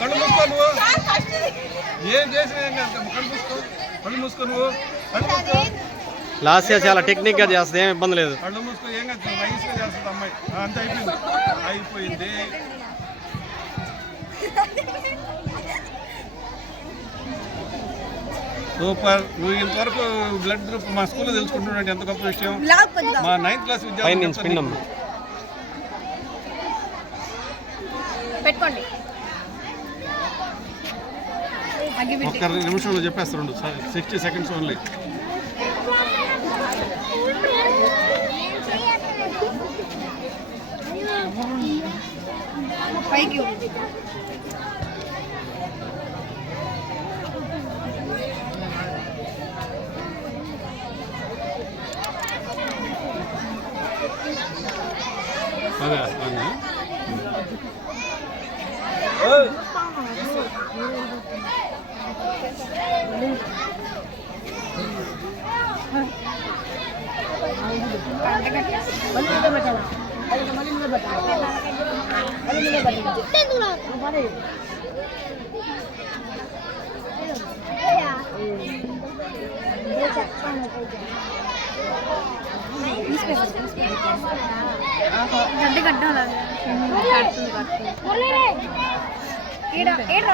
కళ్ళు మూసుకో నువ్వు. ఏం చేసినా కళ్ళు మూసుకో నువ్వు. లాస్ట్ ఇయర్ చాలా టెక్నిక్ గా చేస్తుంది, ఏం ఇబ్బంది లేదు. కళ్ళు మూసుకో, ఏం కాదు, నైస్గా చేస్తుంది అమ్మాయి. అంత అయిపోయింది. సూపర్. నువ్వు ఇంతవరకు బ్లడ్ గ్రూప్ మా స్కూల్లో తెలుసుకుంటున్నాడు, ఎంత గొప్ప విషయం. మా 9th క్లాస్ విద్యార్థి పెట్టుకోండి. ఒక్క నిమిషంలో చెప్పేస్తాడు. 60 seconds ఓన్లీ. పైకి అదే గడ్డ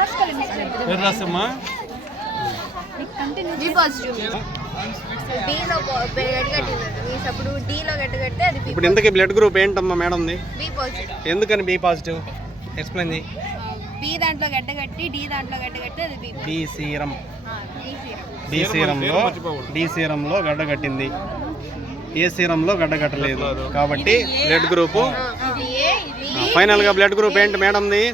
కట్టాలి. రాసమ్మా. ఇప్పుడు ఇంతకీ బ్లడ్ గ్రూప్ ఏంటమ్మా మేడంది? ఎందుకని బి పాజిటివ్ ఎక్స్ప్లెయిన్ చేయి. బి దాంట్లో గడ్డగట్టి, డి దాంట్లో గడ్డగట్టి అది బి సీరం. డి సీరంలో గడ్డ కట్టింది, ఏ సీరంలో గడ్డ కట్టలేదు. కాబట్టి బ్లడ్ గ్రూపు ఫైనల్ గా బ్లడ్ గ్రూప్ ఏంటి మేడంది?